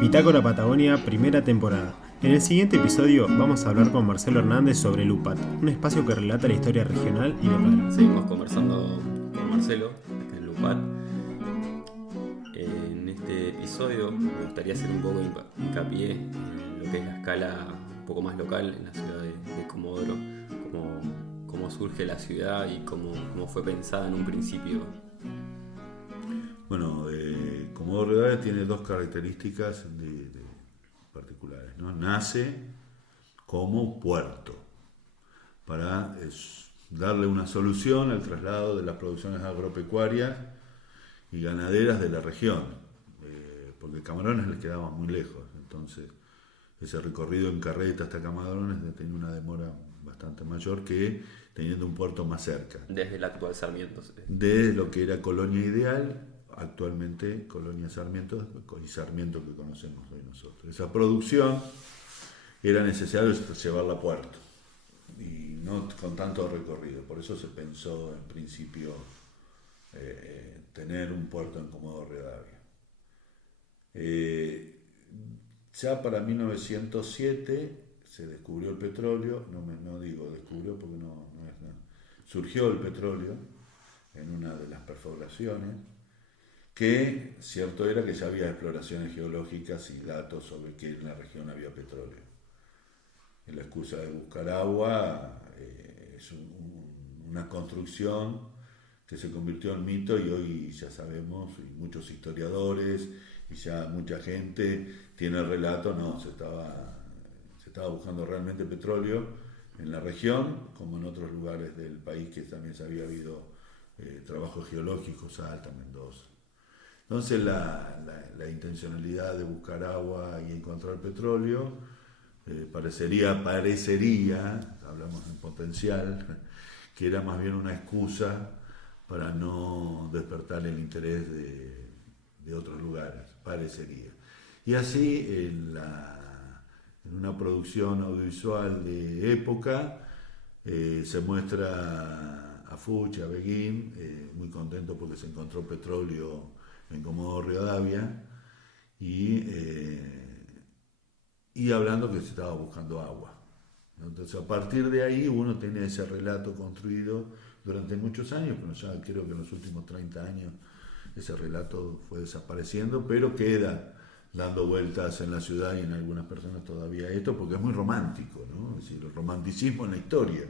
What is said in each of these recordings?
Bitácora Patagonia, primera temporada. En el siguiente episodio vamos a hablar con Marcelo Hernández sobre Lupat, un espacio que relata la historia regional y local. Seguimos conversando con Marcelo, acá en Lupat. En este episodio me gustaría hacer un poco de hincapié en lo que es la escala un poco más local en la ciudad de Comodoro, cómo surge la ciudad y cómo fue pensada en un principio. Bueno, Comodoro Rivadavia tiene dos características particulares, ¿no? Nace como puerto para darle una solución al traslado de las producciones agropecuarias y ganaderas de la región, porque Camarones les quedaba muy lejos, entonces ese recorrido en carreta hasta Camarones tenía una demora bastante mayor que teniendo un puerto más cerca. Desde el actual Sarmiento. De lo que era Colonia Ideal, actualmente Colonia Sarmiento y Sarmiento que conocemos hoy nosotros. Esa producción era necesario llevarla a puerto y no con tanto recorrido, por eso se pensó en principio tener un puerto en Comodoro Rivadavia. Ya para 1907 se descubrió el petróleo, no digo descubrió porque no surgió el petróleo en una de las perforaciones, que cierto era que ya había exploraciones geológicas y datos sobre que en la región había petróleo. La excusa de buscar agua es una construcción que se convirtió en mito y hoy ya sabemos, y muchos historiadores y ya mucha gente tiene el relato, no, se estaba buscando realmente petróleo en la región, como en otros lugares del país que también se había habido trabajos geológicos, Salta, Mendoza. Entonces la intencionalidad de buscar agua y encontrar petróleo parecería, hablamos en potencial, que era más bien una excusa para no despertar el interés de otros lugares, parecería. Y así en una producción audiovisual de época se muestra a Fuch, a Beguín, muy contento porque se encontró petróleo en Comodoro Rivadavia y hablando que se estaba buscando agua. Entonces a partir de ahí uno tiene ese relato construido durante muchos años, pero ya creo que en los últimos 30 años ese relato fue desapareciendo, pero queda dando vueltas en la ciudad y en algunas personas todavía esto, porque es muy romántico, ¿no? Es decir, el romanticismo en la historia.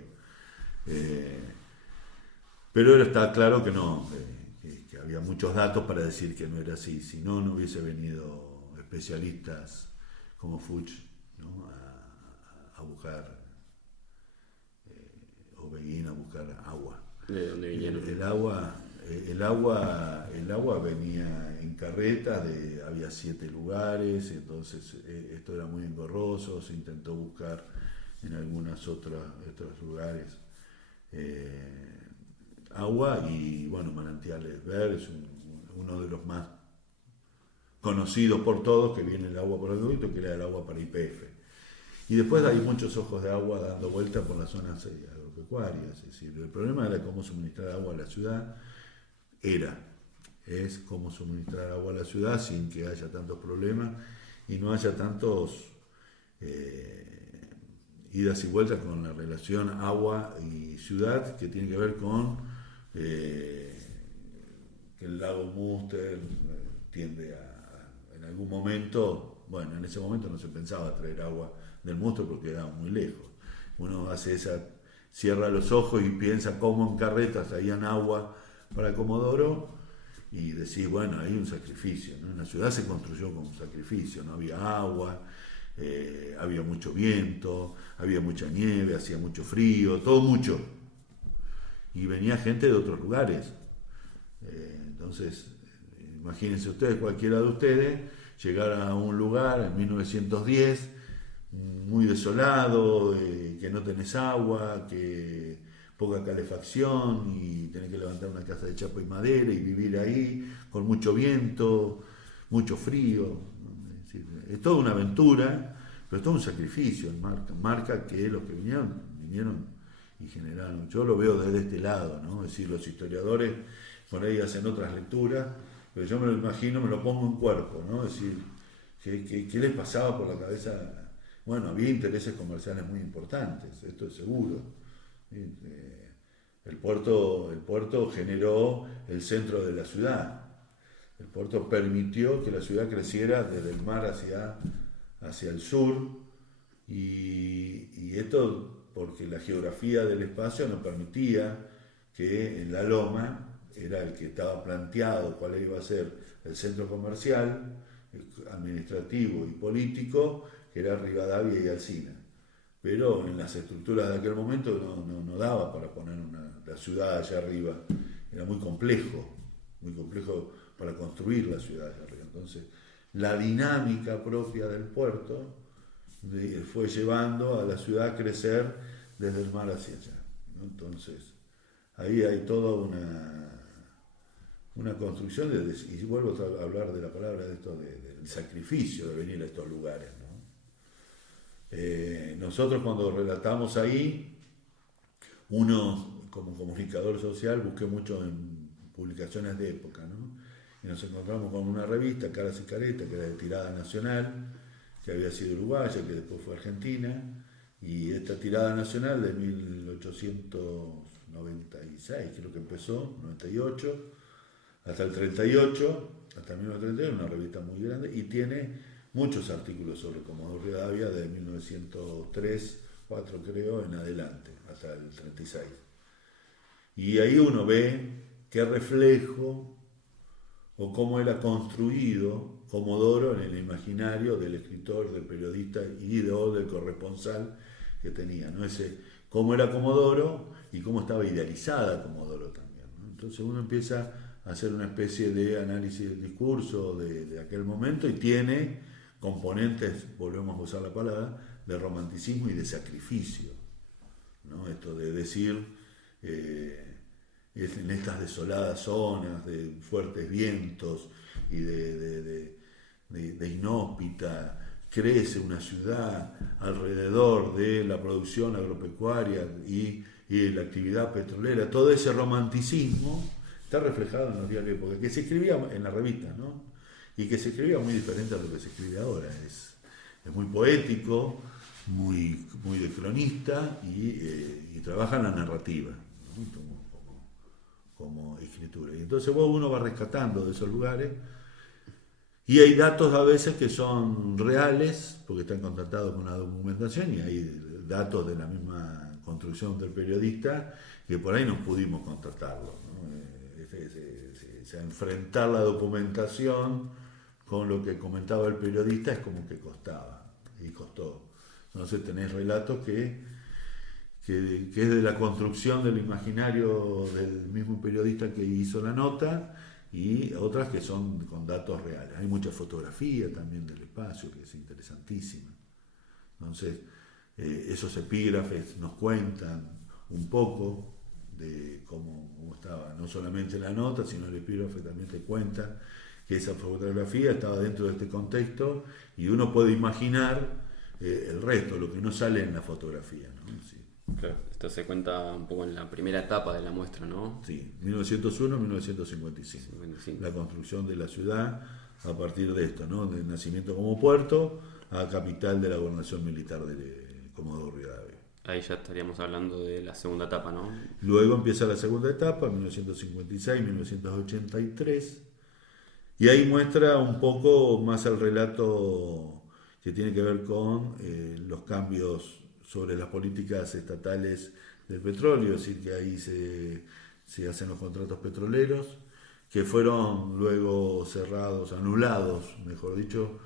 Pero está claro que no, que había muchos datos para decir que no era así, si no, no hubiese venido especialistas como Fuch, ¿no? a buscar, o Beguín a buscar agua. ¿De dónde vinieron? El agua venía en carretas, había 7 lugares, entonces esto era muy engorroso, se intentó buscar en algunos otros lugares agua y bueno, Manantiales Verdes, uno de los más conocidos por todos, que viene el agua por el ducto, que era el agua para YPF. Y después hay muchos ojos de agua dando vueltas por las zonas agropecuarias. Es decir, el problema era cómo suministrar agua a la ciudad, es cómo suministrar agua a la ciudad sin que haya tantos problemas y no haya tantos idas y vueltas con la relación agua y ciudad, que tiene que ver con que el lago Múster tiende en algún momento, bueno, en ese momento no se pensaba traer agua del Múster porque quedaba muy lejos. Uno cierra los ojos y piensa cómo en carretas traían agua para Comodoro y decís, bueno, hay un sacrificio, ¿no? En la ciudad se construyó con un sacrificio, no había agua, había mucho viento, había mucha nieve, hacía mucho frío, todo mucho. Y venía gente de otros lugares. Entonces, imagínense ustedes, cualquiera de ustedes, llegar a un lugar en 1910, muy desolado, que no tenés agua, que poca calefacción y tenés que levantar una casa de chapa y madera y vivir ahí, con mucho viento, mucho frío. Es toda una aventura, pero es todo un sacrificio. Marca que los que vinieron y generaron. Yo lo veo desde este lado, ¿no? Es decir, los historiadores por ahí hacen otras lecturas, pero yo me lo imagino, me lo pongo en cuerpo, ¿no? Es decir, ¿Qué les pasaba por la cabeza? Bueno, había intereses comerciales muy importantes, esto es seguro. El puerto generó el centro de la ciudad. El puerto permitió que la ciudad creciera desde el mar hacia el sur, y esto porque la geografía del espacio no permitía que en la loma era el que estaba planteado cuál iba a ser el centro comercial, administrativo y político, que era Rivadavia y Alsina. Pero en las estructuras de aquel momento no daba para poner la ciudad allá arriba. Era muy complejo para construir la ciudad allá arriba. Entonces, la dinámica propia del puerto fue llevando a la ciudad a crecer desde el mar hacia allá, ¿no? Entonces, ahí hay toda una construcción, y vuelvo a hablar de la palabra del sacrificio de venir a estos lugares, ¿no? Nosotros cuando relatamos ahí, uno como comunicador social busqué mucho en publicaciones de época, ¿no? Y nos encontramos con una revista, Caras y Caretas, que era de tirada nacional, que había sido uruguaya, que después fue argentina, y esta tirada nacional de 1896, creo que empezó, 98, hasta el 38, hasta el 1938, una revista muy grande, y tiene muchos artículos sobre Comodoro Rivadavia de 1903, 4 creo, en adelante, hasta el 36. Y ahí uno ve qué reflejo o cómo era construido Comodoro en el imaginario del escritor, del periodista y del corresponsal que tenía, ¿no? Cómo era Comodoro y cómo estaba idealizada Comodoro también, ¿no? Entonces uno empieza a hacer una especie de análisis del discurso de aquel momento, y tiene componentes, volvemos a usar la palabra, de romanticismo y de sacrificio, ¿no? Esto de decir, en estas desoladas zonas de fuertes vientos y de inhóspita, crece una ciudad alrededor de la producción agropecuaria y la actividad petrolera. Todo ese romanticismo está reflejado en los diarios de época, que se escribía en la revista, ¿no? Y que se escribía muy diferente a lo que se escribe ahora. Es muy poético, muy de cronista, y trabaja en la narrativa, ¿no? Como escritura. Y entonces uno va rescatando de esos lugares, y hay datos a veces que son reales, porque están contactados con la documentación, y hay datos de la misma construcción del periodista que por ahí no pudimos contactarlos, ¿no? Enfrentar la documentación con lo que comentaba el periodista es como que costaba, y costó. Entonces tenés relatos que es de la construcción del imaginario del mismo periodista que hizo la nota, y otras que son con datos reales. Hay mucha fotografía también del espacio, que es interesantísima. Entonces, esos epígrafes nos cuentan un poco de cómo estaba, no solamente la nota, sino el epígrafe también te cuenta que esa fotografía estaba dentro de este contexto, y uno puede imaginar el resto, lo que no sale en la fotografía, ¿no? Sí. Claro, esto se cuenta un poco en la primera etapa de la muestra, ¿no? Sí, 1901-1955. La construcción de la ciudad a partir de esto, ¿no? Del nacimiento como puerto a capital de la gobernación militar de Comodoro Rivadavia. Ahí ya estaríamos hablando de la segunda etapa, ¿no? Luego empieza la segunda etapa, 1956-1983, y ahí muestra un poco más el relato que tiene que ver con los cambios sobre las políticas estatales del petróleo, es decir, que ahí se hacen los contratos petroleros, que fueron luego cerrados, anulados, mejor dicho,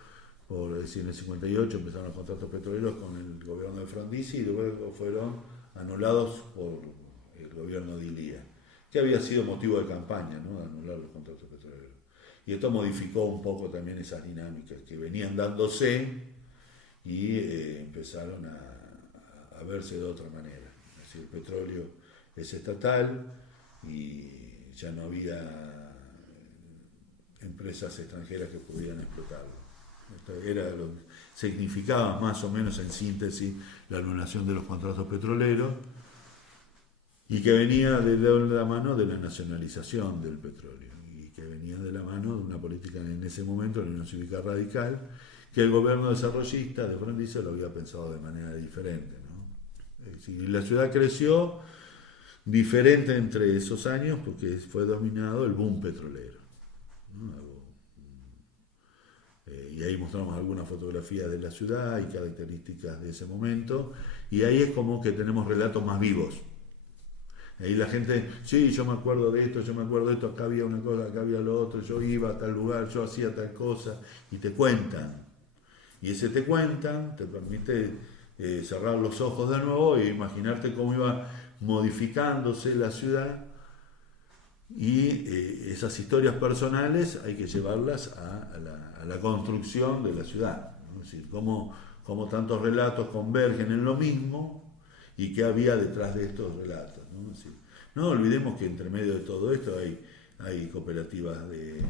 por decir, en el 58 empezaron los contratos petroleros con el gobierno de Frondizi, y luego fueron anulados por el gobierno de Ilía, que había sido motivo de campaña, ¿no? De anular los contratos petroleros. Y esto modificó un poco también esas dinámicas que venían dándose, y empezaron a verse de otra manera. Es decir, el petróleo es estatal y ya no había empresas extranjeras que pudieran explotarlo. Esto significaba más o menos en síntesis la anulación de los contratos petroleros, y que venía de la mano de la nacionalización del petróleo, y que venía de la mano de una política en ese momento, la Unión Cívica Radical, que el gobierno desarrollista de Frondizi lo había pensado de manera diferente, ¿no? Es decir, la ciudad creció diferente entre esos años porque fue dominado el boom petrolero, ¿no? Y ahí mostramos algunas fotografías de la ciudad y características de ese momento, y ahí es como que tenemos relatos más vivos. Ahí la gente, sí, yo me acuerdo de esto, acá había una cosa, acá había lo otro, yo iba a tal lugar, yo hacía tal cosa, y te cuentan. Y ese te cuentan te permite cerrar los ojos de nuevo e imaginarte cómo iba modificándose la ciudad, y esas historias personales hay que llevarlas a la construcción de la ciudad, ¿no? Es decir, cómo tantos relatos convergen en lo mismo y qué había detrás de estos relatos, ¿no? Es decir, no olvidemos que entre medio de todo esto hay cooperativas de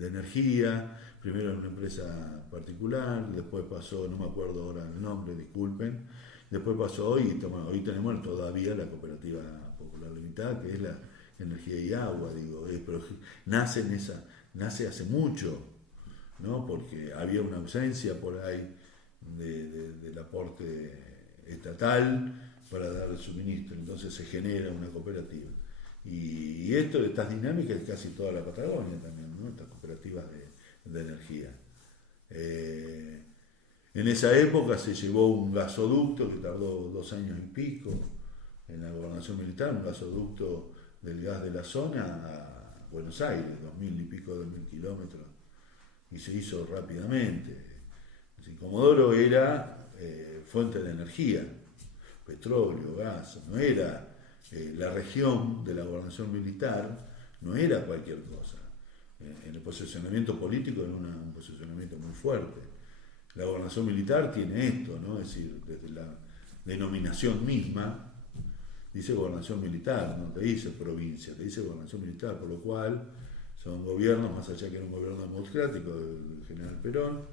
energía. Primero en una empresa particular, después pasó, no me acuerdo ahora el nombre, disculpen, después pasó hoy tenemos todavía la Cooperativa Popular Limitada, que es la energía y agua, pero nace hace mucho, ¿no? Porque había una ausencia por ahí del aporte estatal para dar el suministro, entonces se genera una cooperativa. Y estas dinámicas es casi toda la Patagonia también, ¿no? Estas cooperativas de energía. En esa época se llevó un gasoducto que tardó 2 años y pico en la gobernación militar, un gasoducto del gas de la zona a Buenos Aires, 2000 y pico de mil kilómetros, y se hizo rápidamente. Comodoro era fuente de energía, petróleo, gas, no era la región de la gobernación militar, no era cualquier cosa. En el posicionamiento político era un posicionamiento muy fuerte. La gobernación militar tiene esto, ¿no? Es decir, desde la denominación misma dice gobernación militar, no te dice provincia, te dice gobernación militar, por lo cual son gobiernos, más allá que era un gobierno democrático del general Perón,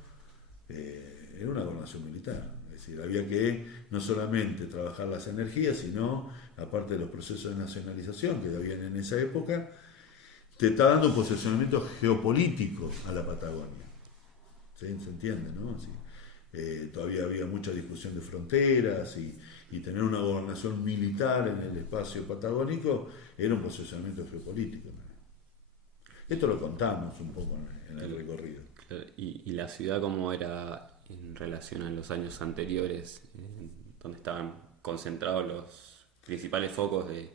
era una gobernación militar. Es decir, había que no solamente trabajar las energías, sino, aparte de los procesos de nacionalización que habían en esa época, te está dando un posicionamiento geopolítico a la Patagonia. ¿Sí? ¿Se entiende, no? Sí. Todavía había mucha discusión de fronteras y tener una gobernación militar en el espacio patagónico era un posicionamiento geopolítico, ¿no? Esto lo contamos un poco en el recorrido. ¿Y la ciudad cómo era en relación a los años anteriores, donde estaban concentrados los principales focos de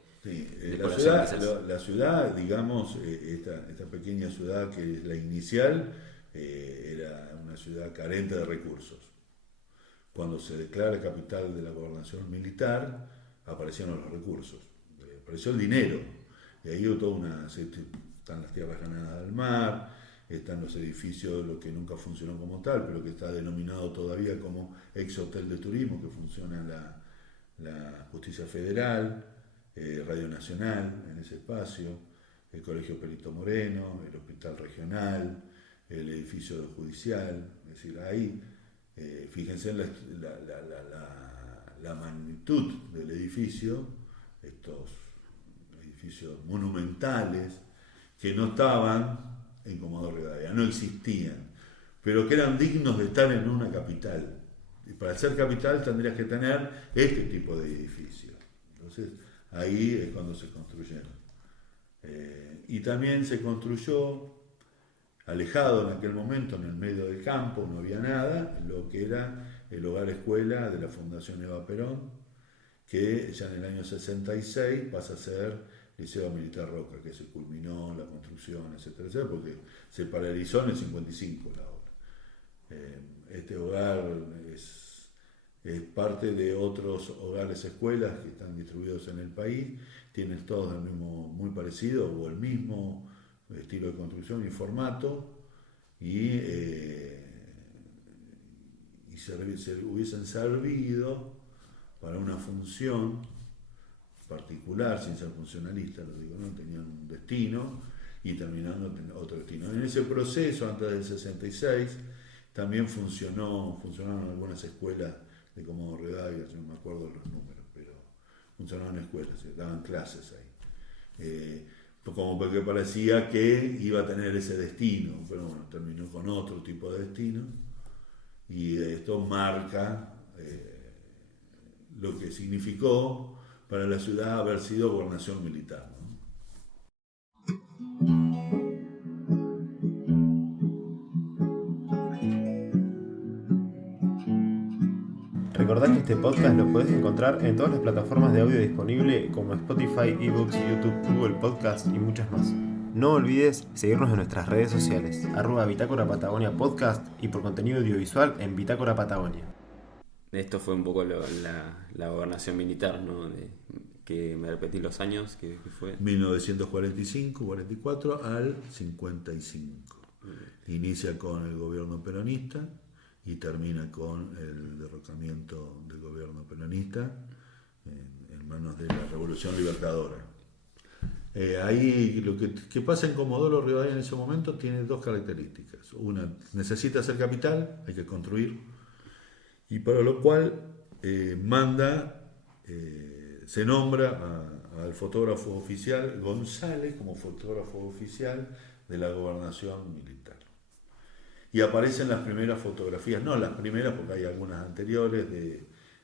la ciudad, digamos, esta pequeña ciudad que es la inicial, era una ciudad carente de recursos. Cuando se declara capital de la gobernación militar, aparecieron los recursos, apareció el dinero, y ahí hubo están las tierras ganadas del mar, están los edificios, lo que nunca funcionó como tal, pero que está denominado todavía como ex hotel de turismo, que funciona la Justicia Federal, Radio Nacional en ese espacio, el Colegio Perito Moreno, el Hospital Regional, el edificio judicial. Es decir, ahí, fíjense en la magnitud del edificio, estos edificios monumentales que no estaban en Comodoro Rivadavia, no existían, pero que eran dignos de estar en una capital. Y para ser capital tendrías que tener este tipo de edificios. Entonces, ahí es cuando se construyeron. Y también se construyó, alejado en aquel momento, en el medio del campo, no había nada, lo que era el hogar escuela de la Fundación Eva Perón, que ya en el año 66 pasa a ser Liceo Militar Roca, que se culminó la construcción, etcétera, etcétera, porque se paralizó en el 55 la obra. Este hogar es parte de otros hogares escuelas que están distribuidos en el país, tienen todos el mismo, muy parecido o el mismo estilo de construcción y formato, y se hubiesen servido para una función particular, sin ser funcionalista, lo digo, ¿no? Tenían un destino y terminando otro destino. En ese proceso, antes del 66, también funcionaron algunas escuelas de Comodoro Rivadavia, yo no me acuerdo los números, pero funcionaban escuelas, daban clases ahí. como porque parecía que iba a tener ese destino, pero bueno, terminó con otro tipo de destino, y esto marca lo que significó para la ciudad haber sido gobernación militar, ¿no? Recordá que este podcast lo podés encontrar en todas las plataformas de audio disponibles como Spotify, eBooks, YouTube, Google Podcast y muchas más. No olvides seguirnos en nuestras redes sociales, @Bitácora Patagonia Podcast, y por contenido audiovisual en Bitácora Patagonia. Esto fue un poco la gobernación militar, ¿no? Que me repetí los años, que fue 1945-44 al 55. Inicia con el gobierno peronista y termina con el derrocamiento del gobierno peronista en manos de la Revolución Libertadora. Ahí lo que pasa en Comodoro Rivadavia en ese momento tiene dos características. Una, necesita hacer capital, hay que construir, y para lo cual se nombra al fotógrafo oficial González como fotógrafo oficial de la gobernación militar. Y aparecen las primeras fotografías, no las primeras porque hay algunas anteriores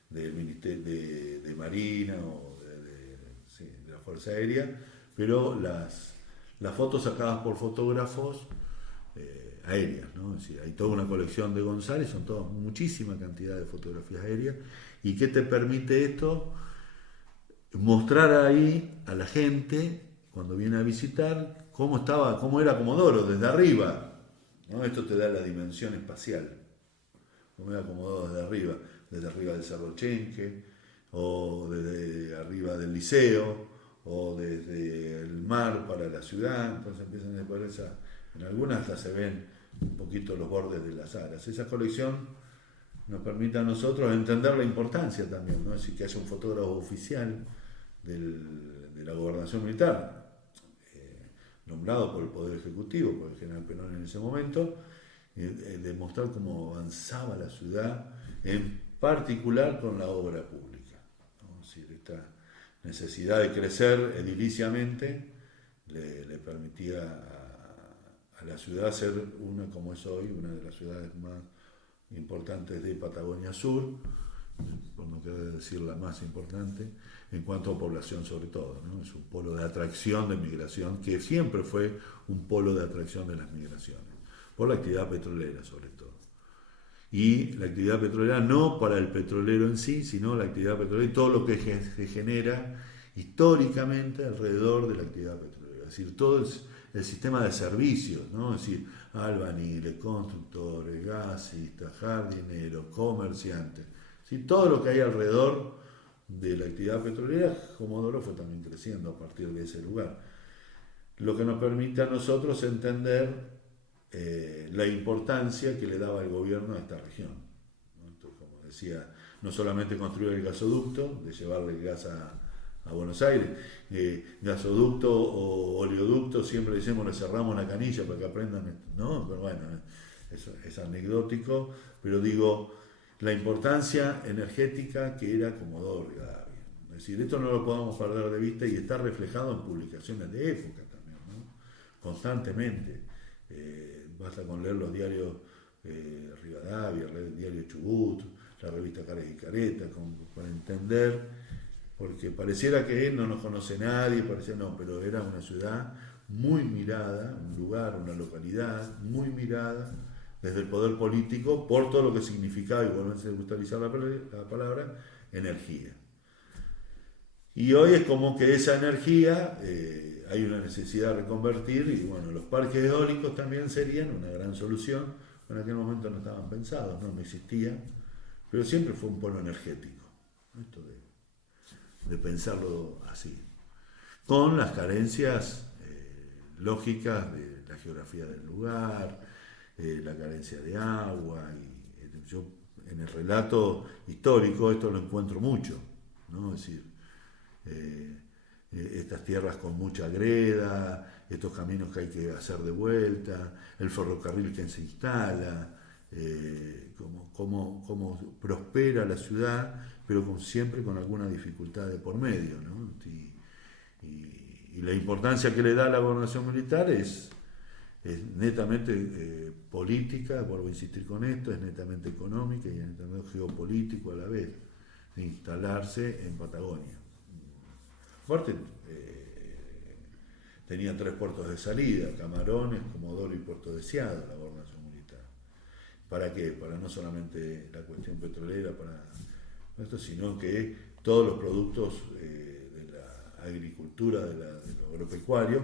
del Ministerio de Marina o de la Fuerza Aérea, pero las fotos sacadas por fotógrafos aéreas, ¿no? Es decir, hay toda una colección de González, son todas muchísima cantidad de fotografías aéreas. ¿Y qué te permite esto? Mostrar ahí a la gente cuando viene a visitar cómo era Comodoro desde arriba, ¿no? Esto te da la dimensión espacial, cómo era Comodoro desde arriba del Cerro Chenque, o desde arriba del Liceo, o desde el mar para la ciudad. Entonces empiezan a poner en algunas hasta se ven un poquito los bordes de las alas. Esa colección nos permite a nosotros entender la importancia también, ¿no? Es decir, que haya un fotógrafo oficial de la gobernación militar, nombrado por el Poder Ejecutivo, por el general Perón en ese momento, demostrar cómo avanzaba la ciudad, en particular con la obra pública, ¿no? Es decir, esta necesidad de crecer ediliciamente le permitía a la ciudad ser como es hoy, una de las ciudades más importantes de Patagonia Sur, por no querer decir la más importante, en cuanto a población sobre todo, ¿no? Es un polo de atracción de migración, que siempre fue un polo de atracción de las migraciones, por la actividad petrolera sobre todo. Y la actividad petrolera no para el petrolero en sí, sino la actividad petrolera y todo lo que se genera históricamente alrededor de la actividad petrolera. Es decir, todo el sistema de servicios, ¿no? Es decir, albañiles, constructores, gasistas, jardineros, comerciantes. ¿Sí? Todo lo que hay alrededor de la actividad petrolera, Comodoro fue también creciendo a partir de ese lugar. Lo que nos permite a nosotros entender la importancia que le daba el gobierno a esta región, ¿no? Entonces, como decía, no solamente construir el gasoducto, de llevarle el gas a Buenos Aires, gasoducto o oleoducto, siempre decimos le cerramos la canilla para que aprendan, ¿no? Pero bueno, eso es anecdótico, pero digo, la importancia energética que era Comodoro Rivadavia. Es decir, esto no lo podemos perder de vista y está reflejado en publicaciones de época también, ¿no? Constantemente. Basta con leer los diarios Rivadavia, el diario Chubut, la revista Caras y Caretas, para entender, porque pareciera que no nos conoce nadie, pero era una ciudad muy mirada, un lugar, una localidad muy mirada desde el poder político por todo lo que significaba, y vuelven a utilizar la palabra, energía. Y hoy es como que esa energía hay una necesidad de reconvertir, y bueno, los parques eólicos también serían una gran solución. En aquel momento no estaban pensados, no existían, pero siempre fue un polo energético, ¿no? Esto de pensarlo así, con las carencias lógicas de la geografía del lugar, la carencia de agua, y yo en el relato histórico esto lo encuentro mucho, ¿no? Es decir, estas tierras con mucha greda, estos caminos que hay que hacer de vuelta, el ferrocarril que se instala, cómo prospera la ciudad, pero siempre con alguna dificultad de por medio, ¿no? Y y la importancia que le da a la gobernación militar es netamente política, vuelvo a insistir con esto, es netamente económica y es netamente geopolítico a la vez, de instalarse en Patagonia. Aparte, tenía 3 puertos de salida, Camarones, Comodoro y Puerto Deseado, la gobernación militar. ¿Para qué? Para no solamente la cuestión petrolera, para esto, sino que todos los productos de la agricultura, de lo agropecuario,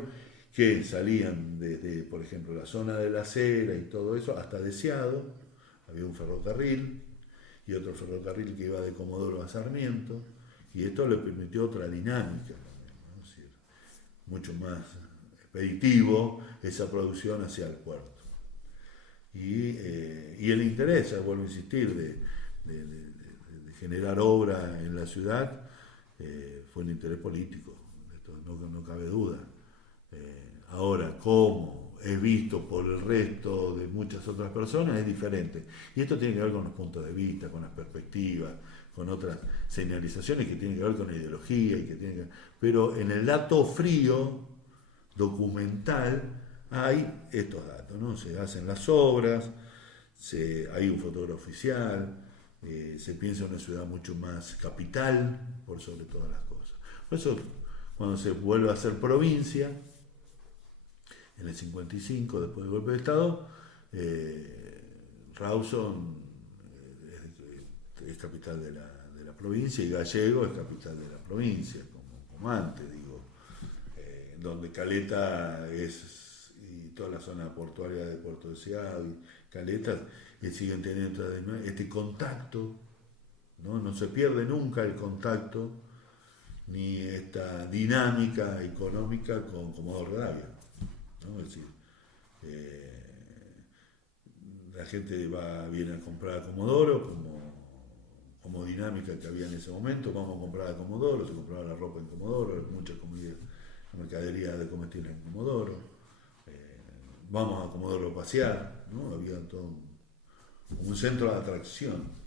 que salían desde, por ejemplo, la zona de la Cera y todo eso, hasta Deseado, había un ferrocarril, y otro ferrocarril que iba de Comodoro a Sarmiento, y esto le permitió otra dinámica también, ¿no? Es decir, mucho más expeditivo esa producción hacia el puerto. Y el interés, vuelvo a insistir, de generar obra en la ciudad fue un interés político, esto no cabe duda. Ahora, cómo es visto por el resto de muchas otras personas es diferente. Y esto tiene que ver con los puntos de vista, con las perspectivas, con otras señalizaciones que tienen que ver con la ideología. Pero en el dato frío, documental, hay estos datos, ¿no? Se hacen las obras, hay un fotógrafo oficial, se piensa en una ciudad mucho más capital, por sobre todas las cosas. Por eso, cuando se vuelve a ser provincia, en el 55, después del golpe de Estado, Rawson es capital de la provincia y Gallego es capital de la provincia, como antes, digo, donde Caleta y toda la zona portuaria de Puerto Deseado y Caleta siguen teniendo este contacto, no se pierde nunca el contacto ni esta dinámica económica con Comodoro Rivadavia, ¿no? Es decir, la gente viene a comprar a Comodoro como dinámica que había en ese momento. Vamos a comprar a Comodoro, se compraba la ropa en Comodoro, mucha mercadería de comestibles en Comodoro, vamos a Comodoro a pasear, ¿no? Había todo un centro de atracción.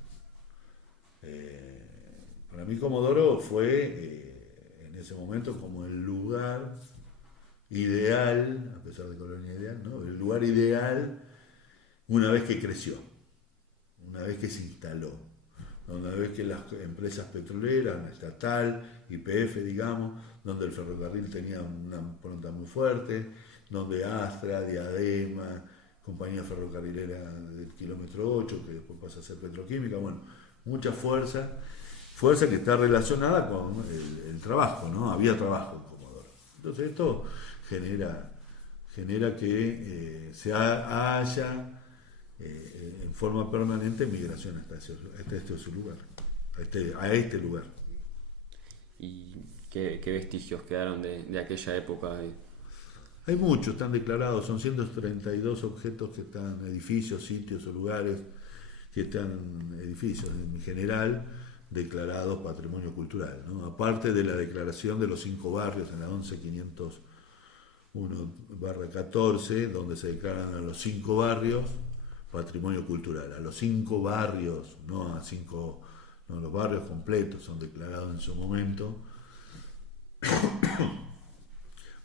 Para mí Comodoro fue en ese momento como el lugar ideal, a pesar de colonia ideal, ¿no? El lugar ideal una vez que creció, una vez que se instaló, una vez que las empresas petroleras, estatal, YPF, digamos, donde el ferrocarril tenía una impronta muy fuerte, donde Astra, Diadema, compañía ferrocarrilera del kilómetro 8, que después pasa a ser petroquímica, bueno, mucha fuerza que está relacionada con el trabajo, ¿no? Había trabajo en Comodoro. Entonces esto genera que se haya en forma permanente migración hasta este lugar, a este lugar. ¿Y qué vestigios quedaron de aquella época? Hay muchos, están declarados, son 132 objetos que están, edificios, sitios o lugares que están, edificios en general, declarados patrimonio cultural, ¿no? Aparte de la declaración de los 5 barrios en la 11.501/14, donde se declaran a los 5 barrios patrimonio cultural, a los 5 barrios, no los barrios completos son declarados en su momento.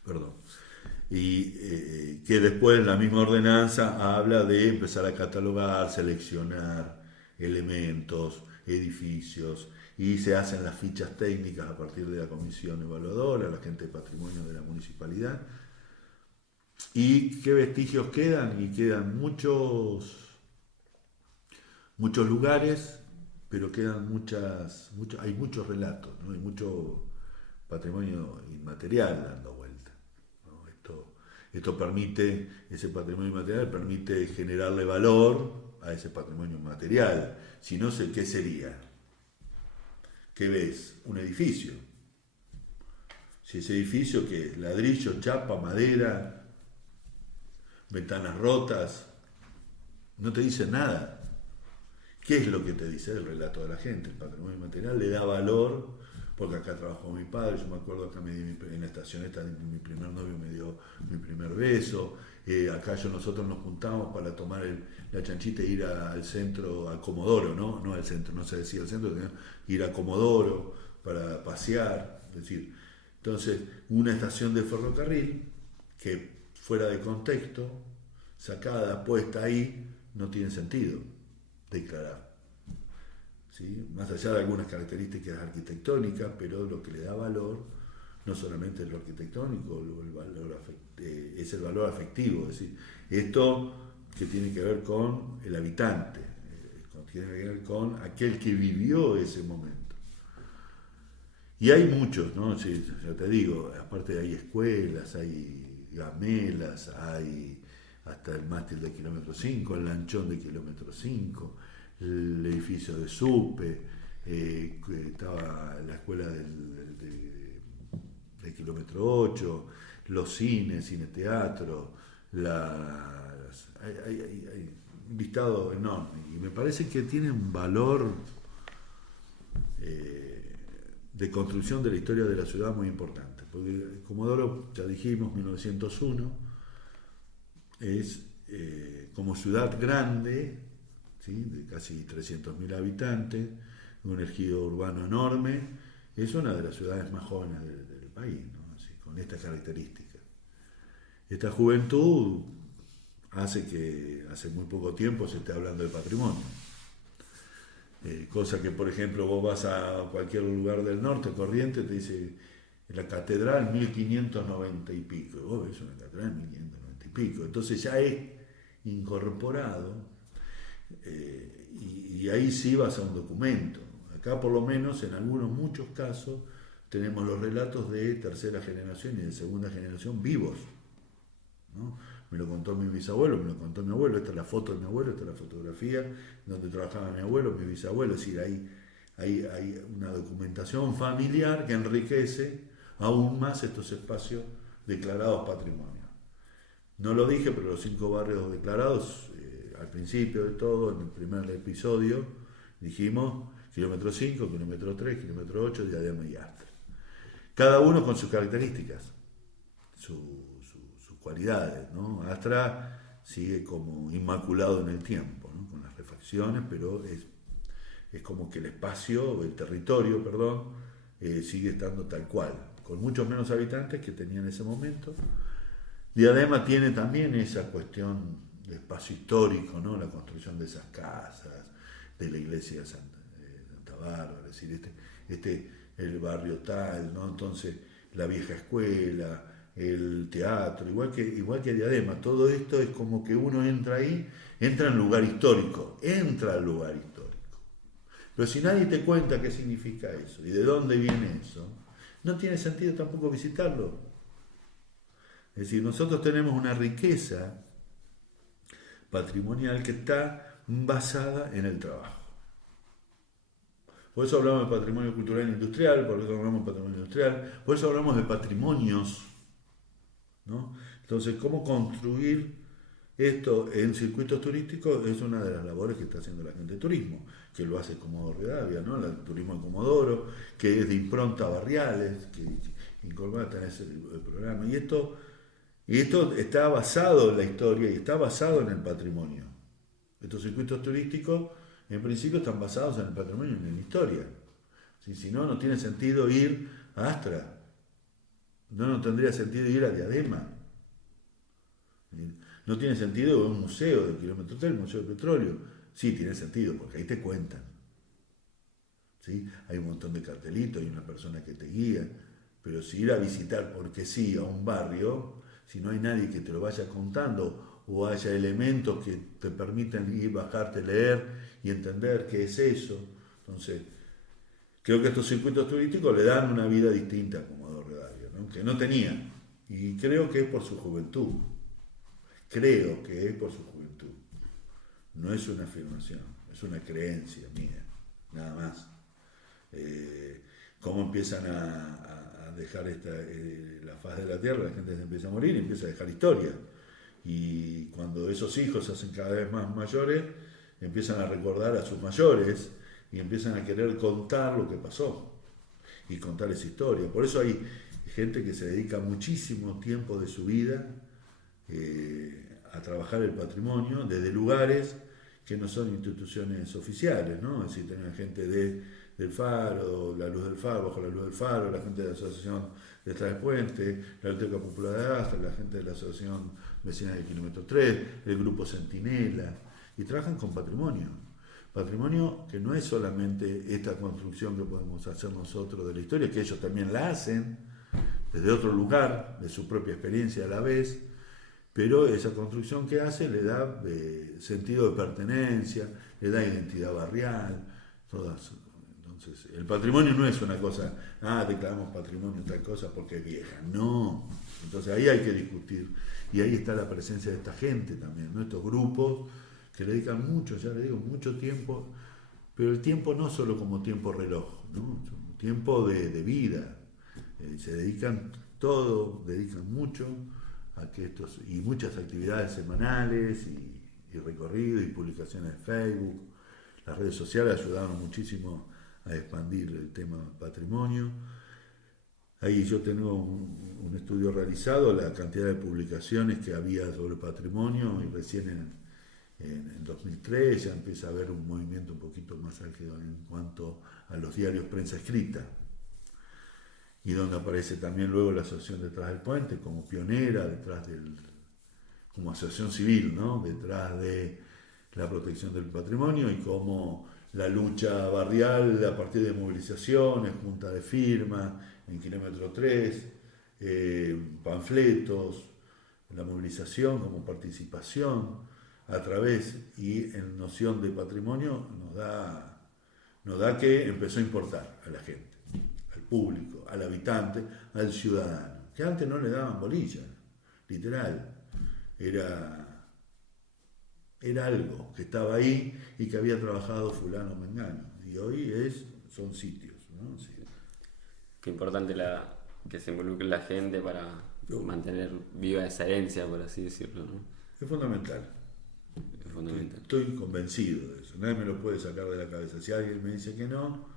Perdón. Y que después la misma ordenanza habla de empezar a catalogar, seleccionar elementos, edificios, y se hacen las fichas técnicas a partir de la comisión evaluadora, la gente de patrimonio de la municipalidad. ¿Y qué vestigios quedan? Y quedan muchos lugares, pero quedan hay muchos relatos, ¿no? Hay mucho patrimonio inmaterial dando vuelta, ¿no? Esto permite, ese patrimonio inmaterial permite generarle valor a ese patrimonio material. Si no sé qué sería. ¿Qué ves? Un edificio. Si ese edificio, ¿qué es? Ladrillo, chapa, madera, ventanas rotas, no te dice nada. ¿Qué es lo que te dice el relato de la gente? El patrimonio inmaterial le da valor, porque acá trabajó mi padre, yo me acuerdo acá en la estación esta, mi primer novio me dio mi primer beso, acá nosotros nos juntamos para tomar la chanchita e ir al centro, a Comodoro, no al centro, no se decía al centro, sino ir a Comodoro para pasear, es decir, Entonces, una estación de ferrocarril que fuera de contexto, sacada, puesta ahí, no tiene sentido declarar. ¿Sí? Más allá de algunas características arquitectónicas, pero lo que le da valor no solamente es lo arquitectónico, es el valor afectivo. Es decir, esto que tiene que ver con el habitante, tiene que ver con aquel que vivió ese momento. Y hay muchos, ¿no? Sí, ya te digo, aparte hay escuelas, hay gamelas, hay hasta el mástil de kilómetro 5, el lanchón de kilómetro 5, el edificio de SUPE, estaba la escuela de kilómetro 8, los cines, cine-teatro, hay un listado enorme. Y me parece que tiene un valor de construcción de la historia de la ciudad muy importante. Porque Comodoro, ya dijimos, 1901, es como ciudad grande, ¿sí? De casi 300.000 habitantes, un ejido urbano enorme, es una de las ciudades más jóvenes del país, ¿no? Así, con estas características. Esta juventud hace que hace muy poco tiempo se esté hablando de patrimonio. Cosa que, por ejemplo, vos vas a cualquier lugar del norte, Corrientes, te dice la catedral 1590 y pico. Vos ves una catedral 1590 y pico. Entonces ya es incorporado y ahí sí vas a un documento. Acá, por lo menos, en muchos casos, tenemos los relatos de tercera generación y de segunda generación vivos, ¿no? Me lo contó mi bisabuelo, me lo contó mi abuelo, esta es la foto de mi abuelo, esta es la fotografía donde trabajaba mi abuelo, mi bisabuelo. Es decir, hay una documentación familiar que enriquece aún más estos espacios declarados patrimonio. No lo dije, pero los 5 barrios declarados, al principio de todo, en el primer episodio, dijimos kilómetro 5, kilómetro 3, kilómetro 8, Diadema y Astra. Cada uno con sus características, sus cualidades, ¿no? Astra sigue como inmaculado en el tiempo, ¿no? Con las refacciones, pero es como que el espacio, el territorio, perdón, sigue estando tal cual, con muchos menos habitantes que tenía en ese momento. Diadema tiene también esa cuestión de espacio histórico, ¿no? La construcción de esas casas, de la iglesia de Santa Bárbara, es decir, el barrio tal, ¿no? Entonces, la vieja escuela, el teatro, igual que Diadema, todo esto es como que uno entra ahí, entra al lugar histórico. Pero si nadie te cuenta qué significa eso y de dónde viene eso, no tiene sentido tampoco visitarlo. Es decir, nosotros tenemos una riqueza patrimonial que está basada en el trabajo. Por eso hablamos de patrimonio cultural e industrial, por eso hablamos de patrimonio industrial, por eso hablamos de patrimonios, ¿no? Entonces, cómo construir esto en circuitos turísticos es una de las labores que está haciendo la gente de turismo, que lo hace Comodoro Rivadavia, ¿no? El turismo de Comodoro, que es de impronta barriales, que incorpora en ese programa. Y esto está basado en la historia y está basado en el patrimonio. Estos circuitos turísticos, en principio, están basados en el patrimonio y en la historia. Si no, no tiene sentido ir a Astra. No tendría sentido ir a Diadema. No tiene sentido un museo del kilómetro 3, el Museo del Petróleo. Sí, tiene sentido, porque ahí te cuentan. ¿Sí? Hay un montón de cartelitos, hay una persona que te guía. Pero si ir a visitar porque sí a un barrio, si no hay nadie que te lo vaya contando o haya elementos que te permitan ir, bajarte, leer y entender qué es eso. Entonces, creo que estos circuitos turísticos le dan una vida distinta a Comodoro Rivadavia, ¿no? Que no tenía. Y creo que es por su juventud. No es una afirmación, es una creencia mía, nada más. Cómo empiezan a dejar la faz de la tierra, la gente se empieza a morir y empieza a dejar historia. Y cuando esos hijos se hacen cada vez más mayores, empiezan a recordar a sus mayores y empiezan a querer contar lo que pasó y contar esa historia. Por eso hay gente que se dedica muchísimo tiempo de su vida a trabajar el patrimonio desde lugares que no son instituciones oficiales, ¿no? Es decir, tener gente del Faro, la Luz del Faro, bajo la Luz del Faro, la gente de la Asociación detrás del puente, la Biblioteca Popular de Astra, la gente de la Asociación Vecinal del Kilómetro 3, el Grupo Centinela, y trabajan con patrimonio. Patrimonio que no es solamente esta construcción que podemos hacer nosotros de la historia, que ellos también la hacen desde otro lugar, de su propia experiencia a la vez, pero esa construcción que hace le da sentido de pertenencia, le da identidad barrial, todas. Entonces, el patrimonio no es una cosa, declaramos patrimonio tal cosa porque es vieja, no. Entonces ahí hay que discutir, y ahí está la presencia de esta gente también, ¿no? Estos grupos que le dedican mucho, ya le digo, mucho tiempo, pero el tiempo no solo como tiempo reloj, ¿no? Tiempo de vida, se dedican todo, dedican mucho a que y muchas actividades semanales y recorridos y publicaciones de Facebook. Las redes sociales ayudaron muchísimo a expandir el tema patrimonio. Ahí yo tengo un estudio realizado, la cantidad de publicaciones que había sobre patrimonio, y recién en 2003 ya empieza a haber un movimiento un poquito más álgido en cuanto a los diarios prensa escrita, y donde aparece también luego la Asociación Detrás del Puente como pionera, como asociación civil, ¿no? Detrás de la protección del patrimonio, y como la lucha barrial a partir de movilizaciones, junta de firmas en Kilómetro 3, panfletos, la movilización como participación a través y en noción de patrimonio nos da que empezó a importar a la gente, al público, al habitante, al ciudadano, que antes no le daban bolilla, literal, era algo que estaba ahí y que había trabajado fulano o mengano, y hoy son sitios, ¿no? Sí. Qué importante que se involucre la gente para mantener viva esa herencia, por así decirlo, ¿no? Es fundamental. Es fundamental. Estoy convencido de eso, nadie me lo puede sacar de la cabeza. Si alguien me dice que no,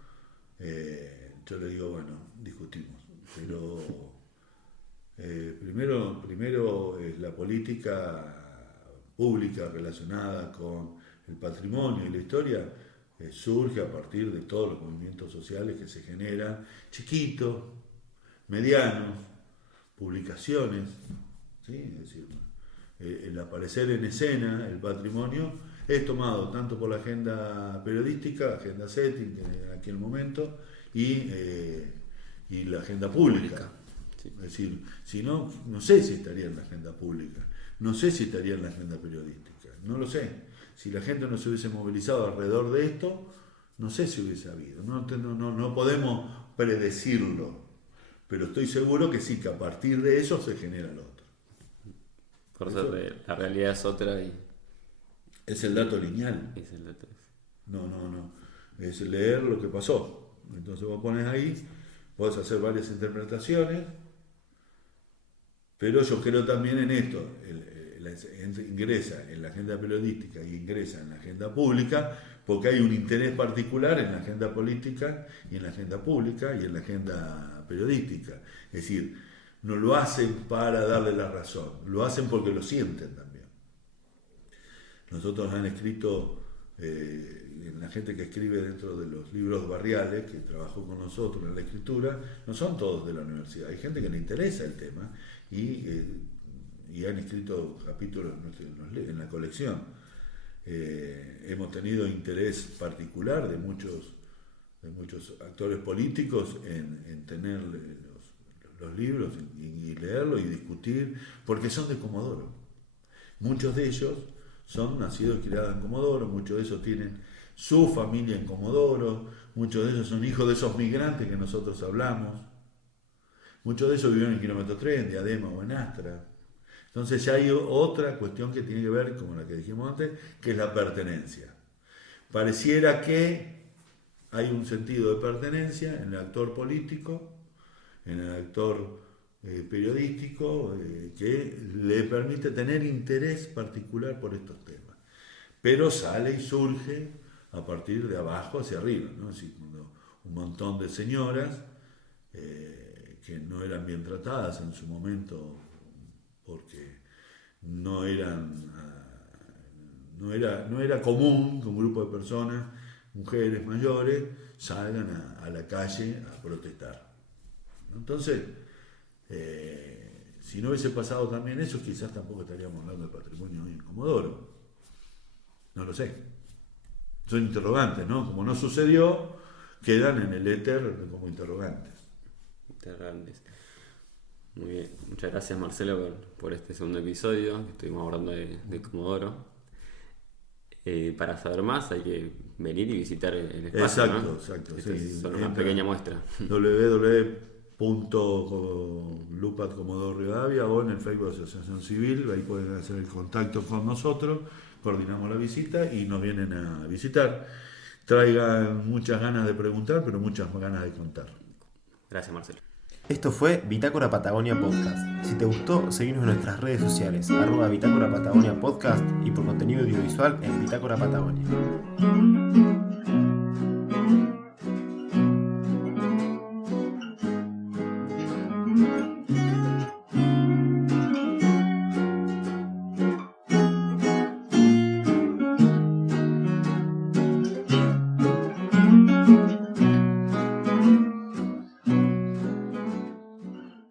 yo le digo, bueno, discutimos. Pero primero es la política pública relacionada con el patrimonio y la historia, surge a partir de todos los movimientos sociales que se generan, chiquitos, medianos, publicaciones, ¿sí? Es decir, el aparecer en escena, el patrimonio, es tomado tanto por la agenda periodística, agenda setting en aquel momento, y la agenda pública. Sí. Es decir, si no, no sé si estaría en la agenda pública, no sé si estaría en la agenda periodística, no lo sé. Si la gente no se hubiese movilizado alrededor de esto, no sé si hubiese habido, no podemos predecirlo, pero estoy seguro que sí, que a partir de eso se genera lo otro. Por eso la realidad es otra y... Es el dato lineal. Es el dato. No. Es leer lo que pasó. Entonces vos pones ahí, podés hacer varias interpretaciones, pero yo creo también en esto. Ingresa en la agenda periodística y ingresa en la agenda pública porque hay un interés particular en la agenda política y en la agenda pública y en la agenda periodística. Es decir, no lo hacen para darle la razón, lo hacen porque lo sienten también. Nosotros han escrito, la gente que escribe dentro de los libros barriales, que trabajó con nosotros en la escritura, no son todos de la universidad, hay gente que le interesa el tema y han escrito capítulos en la colección. Hemos tenido interés particular de muchos actores políticos en tener los libros y leerlos y discutir, porque son de Comodoro. Muchos de ellos son nacidos y criados en Comodoro, muchos de ellos tienen su familia en Comodoro, muchos de ellos son hijos de esos migrantes que nosotros hablamos, muchos de ellos viven en Kilómetro 3, en Diadema o en Astra. Entonces ya hay otra cuestión que tiene que ver, como la que dijimos antes, que es la pertenencia. Pareciera que hay un sentido de pertenencia en el actor político, en el actor periodístico, que le permite tener interés particular por estos temas. Pero sale y surge a partir de abajo hacia arriba, ¿no? Así, cuando un montón de señoras que no eran bien tratadas en su momento porque no No era común que un grupo de personas, mujeres mayores, salgan a la calle a protestar. Entonces, si no hubiese pasado también eso, quizás tampoco estaríamos hablando de patrimonio hoy en Comodoro. No lo sé. Son interrogantes, ¿no? Como no sucedió, quedan en el éter como interrogantes. Interrogantes. Muy bien. Muchas gracias, Marcelo, por este segundo episodio que estuvimos hablando de Comodoro. Para saber más hay que venir y visitar el espacio. Exacto. Esta Sí. es solo una pequeña muestra. www.lupat Comodoro Rivadavia o en el Facebook de Asociación Civil, ahí pueden hacer el contacto con nosotros, coordinamos la visita y nos vienen a visitar. Traigan muchas ganas de preguntar, pero muchas ganas de contar. Gracias, Marcelo. Esto fue Bitácora Patagonia Podcast. Si te gustó, seguinos en nuestras redes sociales, @Bitácora Patagonia Podcast y por contenido audiovisual en Bitácora Patagonia.